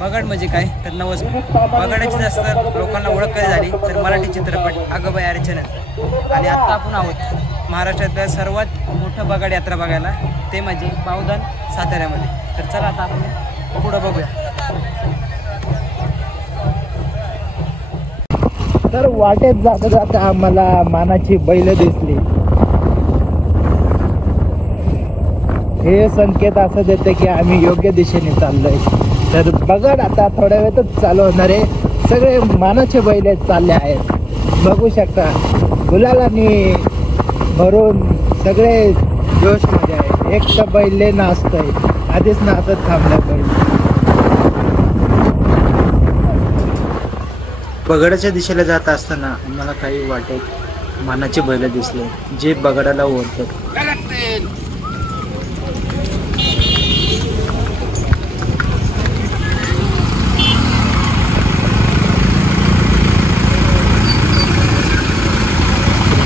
बगाड म्हणजे काय तर नवस बगाडाची जास्त लोकांना ओळख कधी झाली तर मराठी चित्रपट अगं यार चॅनल। आणि आत्ता आपण आहोत महाराष्ट्रातल्या सर्वात मोठं बगाड यात्रा बघायला, ते म्हणजे पावधन साताऱ्यामध्ये। तर चला आता आपण पुढं बघूया। तर वाटेत जाता जाता आम्हाला मानाची बैल दिसली। हे संकेत असं देते की आम्ही योग्य दिशेने चाललोय। तर बगाड आता थोड्या वेळातच चालू होणार आहे। सगळे मानाचे बैल चालले आहेत, बघू शकता गुलालानी भरून सगळे जोश मध्ये आहे। एक तर बैल नाचतंय, आधीच नाचत थांबलं बैल। बगाडाच्या दिशेला जात असताना आम्हाला काही वाटेत मानाचे बैल दिसले जे बगाडाला ओढतात।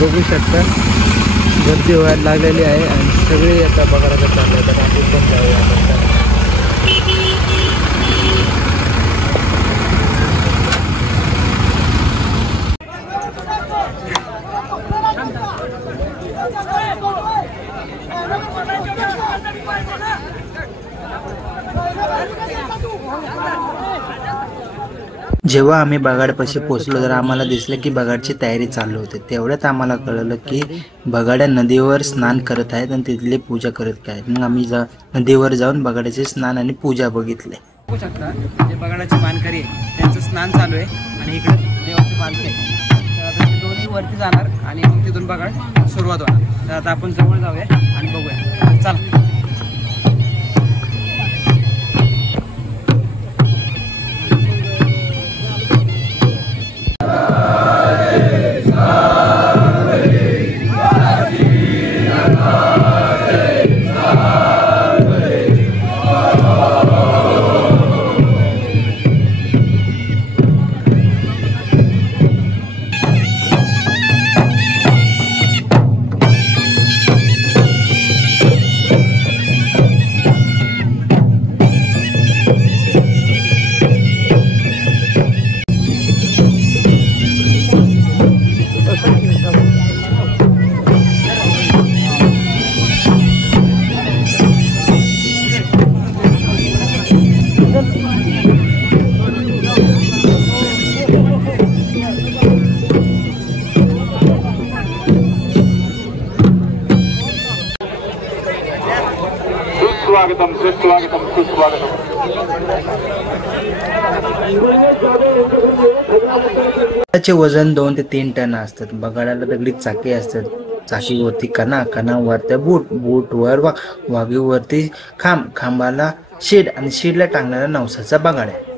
बघू शकता गर्दी व्हायला लागलेली आहे आणि सगळे आता बगाडाला चालले। तर आपण पण जाऊया आता। जेव्हा आम्ही बगाडपाशी पोहोचलो तर आम्हाला दिसलं की बगाडची तयारी चालू होती। तेवढ्यात आम्हाला कळलं की बगाड्या नदीवर स्नान करत आहेत आणि तिथली पूजा करत आहेत। मग आम्ही नदीवर जाऊन बगाड्याचे स्नान आणि पूजा बघितले। बघू शकता जे बगाडाचे मानकरी आहे त्यांचं स्नान चालू आहे आणि इकडे देवाचे मानकरी आहे। तर आता ते दोन्ही वरती जाणार आणि मग तिथून बगाड सुरुवात होणार। तर आता आपण जवळ जाऊया आणि बघूया, चला। सुस्वागतम सुस्वागतम सुस्वागतम। बगाडाचे वजन 2 ते 3 टन असतात। बगाडाला दगडी चाके असतात। चाकीवरती कणा, कणावरती बूट, बूटवर वाघीवरती खांब, खांबाला शेड आणि शेडला टांगणारा नवसाचा बगाड आहे।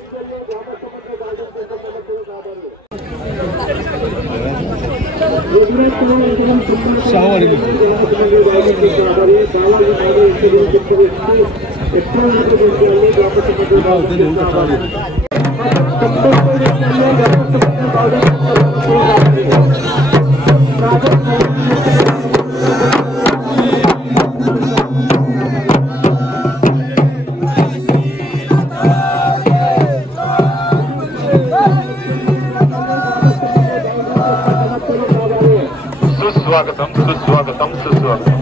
सुस्वागतम सुस्वागतम सुस्वागतम।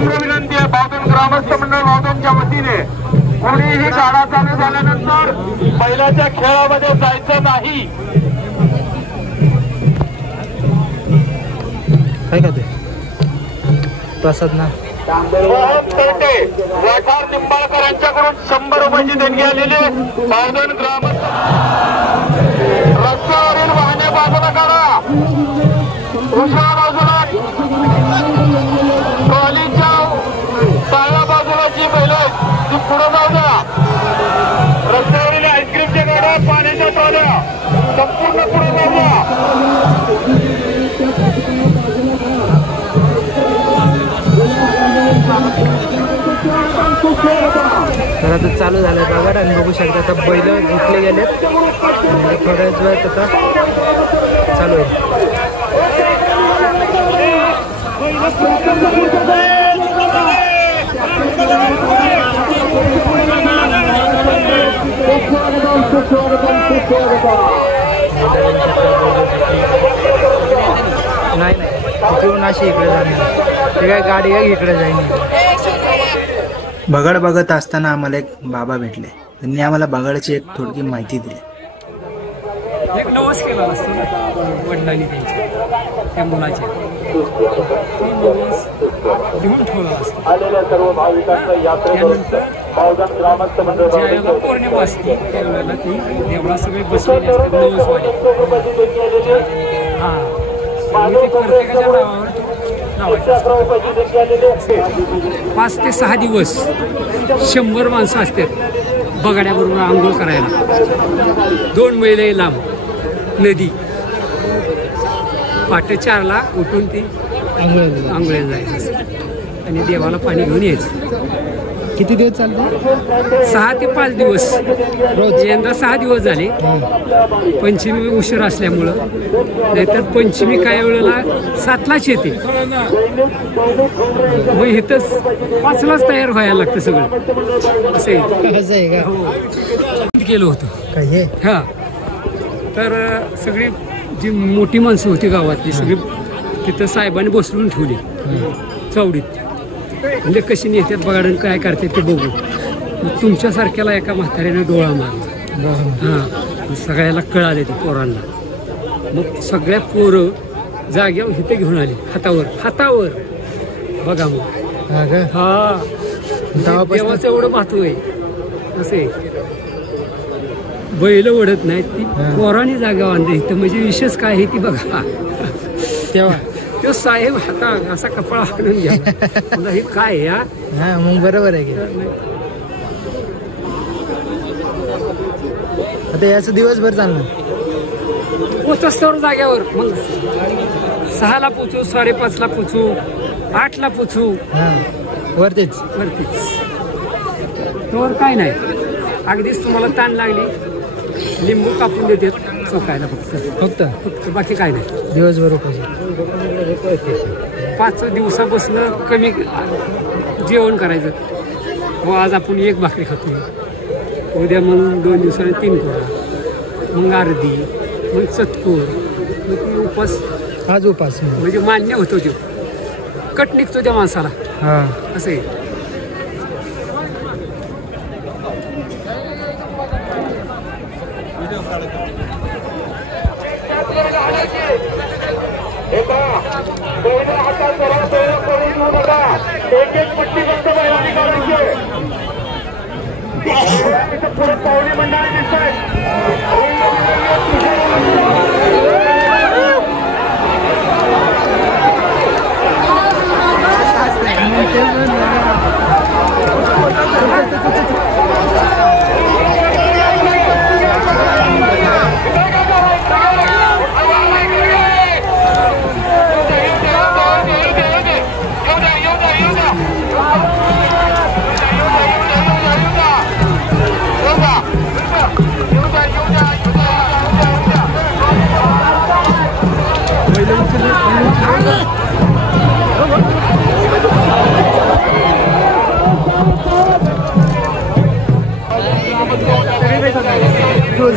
विनंती आहे बावधन ग्रामस्थ मंडळ बावधनच्या वतीने कोणीही गाडा चालू झाल्यानंतर बैलाच्या खेळामध्ये जायचं नाही। काय का ते प्रसाद ना वाठार निंबाळकर यांच्याकडून 100 रुपयाची देणगी आलेली आहे। बावधन ग्रामस्थ रस्त्यावरील वाहने बाजूला काढा, उजव्या बाजूला ट्रॉलीच्या डाव्या बाजूला जी बैल ती पुढे जाऊ द्या। रस्त्यावरील आईस्क्रीमच्या गाड्या, पाण्याच्या ट्रॉल्या संपूर्ण पुढे जाऊ द्या। तर आता चालू झालंय बघा आणि बघू शकता आता बैल घेतले गेलेत आणि थोड्याच वेळात आता चालू आहे। नाही घेऊन अशी इकडे जाणार ते काय गाडी आहे इकडे जाईन. बगाड बघत असताना आम्हाला एक बाबा भेटले. त्यांनी आम्हाला बगाडाची एक थोडकी माहिती दिली. एक नवस केला असतो ना वडिलांनी त्यांच्या त्या मुलाच्या, तो नवस लिहून ठेवला असतो. त्यानंतर ज्यावेळेला पौर्णिमा असते त्यावेळेला ती देवळा सगळे बसलेले असतात नवसवाले. हां, ते प्रत्येकाच्या नावावर लावायचं असतं. 5 ते 6 दिवस 100 माणसं असतात बगाड्याबरोबर आंघोळ करायला. 2 मैल लांब नदी. पहाटे 4ला उठून ती आंघोळीला जायचं असतं आणि देवाला पाणी घेऊन यायचं. किती दिवस चालतो? 6 ते 5 दिवस रोज. यंदा 6 दिवस झाले. पंचमी उशीर असल्यामुळं, नाहीतर पंचमी काय वेळेला 7लाच येते. मग इथंच 5लाच तयार व्हायला लागतं सगळं. असं आहे का? हो, केलं होतं काय हे? हा. तर सगळी जी मोठी माणसं होती गावातली सगळी तिथं साहेबांनी बसवून ठेवली चावडीत. म्हणजे कशी नेत्यात बघाडून काय करतात ते बघू. मग तुमच्यासारख्याला एका म्हाताऱ्याने डोळा मारला. हां, सगळ्याला कळाले ते पोरांना. मग सगळ्या पोरं जाग्यावर इथे घेऊन आली हातावर बघा. मग हा देवाचं एवढं महत्व आहे. असे बैल ओढत नाहीत, ती पोरांनी जागा बांधली इथं. म्हणजे विशेष काय आहे ती बघा. तेव्हा तो साहेब हाता असा कपाळ हाणून घ्या. हे काय या? हा, मग बरोबर आहे की. आता याचं दिवसभर चालणार. पोचस्तवर जाग्यावर. मग 6ला पोचू, 5:30ला पोचू, 8ला पोचू. हा, वरतीच. तोवर काय नाही. अगदीच तुम्हाला ताण लागली लिंबू कापून देतात चोकायला फक्त बाकी काय नाही. दिवसभर 5 दिवसापासून कमी जेवण करायचं. मग आज आपण 1 भाकरी खातोय, उद्या मग 2 दिवसांनी 3 कोरा, मग अर्धी, मग चतकोर. मग उपास, आज उपास म्हणजे मान्य होतो. तो कट निघतो त्या माणसाला. हा, असं आहे. एक पट्टी फक्त बैलांनी काढायची. पुढे पाहुणे मंडळ दिसत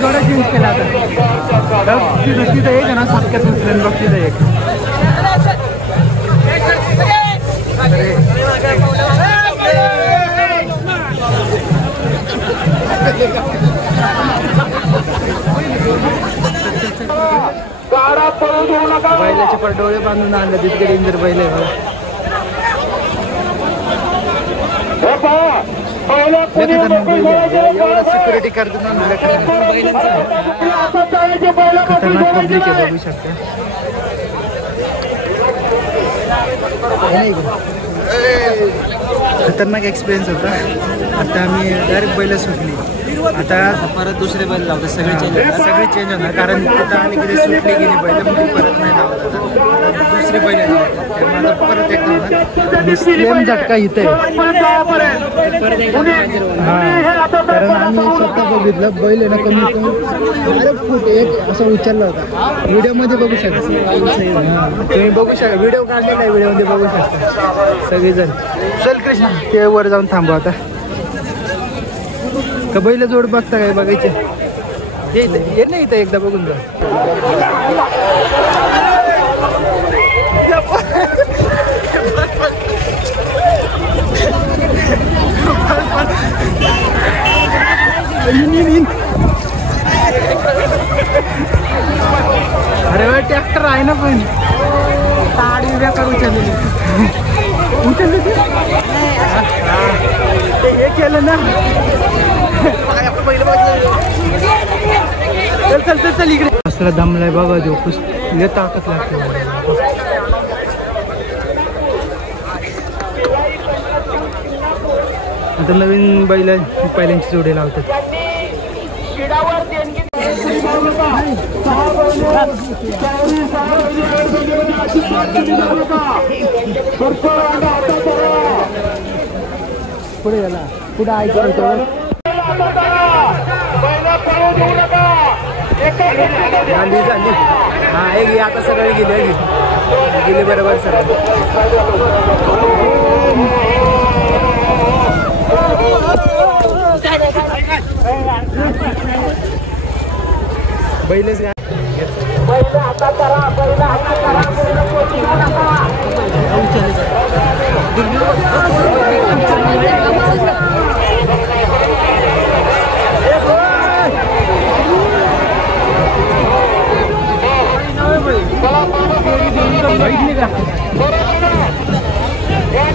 जोडा चेंज केला आता. तिथं एक ना सारख्यात उचलेन बघ. तिथं एक बैलाचे पण डोळे बांधून आणले. तितके डेंजर बैल आहे. एवढा सिक्युरिटी करतो ना. खतरनाक पब्लिक आहे, बघू शकता. खतरनाक एक्सपिरियन्स होता. आता आम्ही डायरेक्ट बैल सुटली. आता परत दुसरे बैल लावतात. सगळे चेंज होणार कारण तिथं आली की सुटली गेली बैल, म्हणजे परत नाही लावत. दुसरी बैल त्यामुळे परत एकदा स्लेम झटका इथे. हा, कारण आम्ही स्वतः बघितलं बैल आहे ना कमी कमी फूट एक असा उचलला होता. व्हिडिओमध्ये बघू शकता. तुम्ही बघू शकता, व्हिडिओ काढलेला आहे, व्हिडिओमध्ये बघू शकता सगळेजण. चल कृष्णा, ते वर जाऊन थांबू आता. का बैल जोड बघता काय बघायचे. ये नाही इथं एकदा बघून जा. अरे वा ट्रॅक्टर आहे ना पण साडी उभ्या करू उचललेली हे केलं ना. चल चल चल चल इकडे असला दमलाय बघा देऊ लय ताकद लागते. आता नवीन बैल पहिल्यांची जोडे लावतात. पुढे गेला पुढे ऐकतो झाली. हा एक आता सगळे गेले बरोबर सर. बैलच या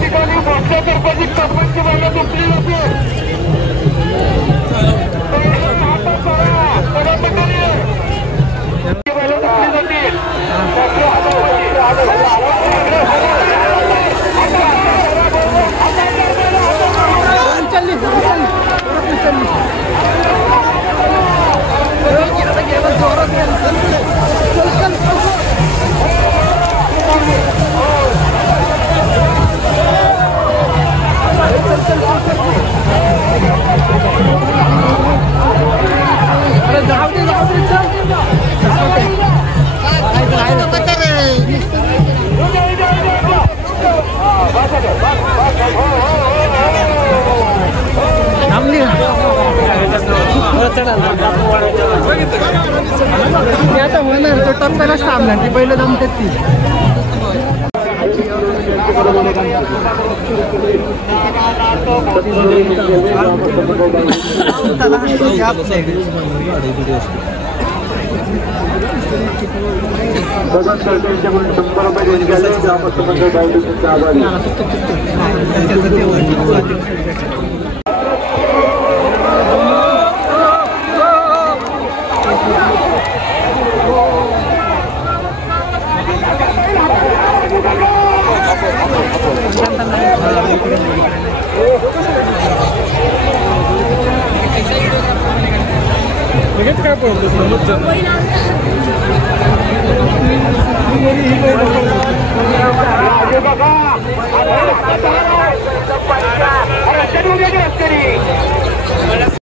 ठिकाणी मोठ्या गणपती सरपंच महिला दुखली होती. आता होणार तो टप्प्यालाच थांबणार ती पहिलं जमतात ती. बघा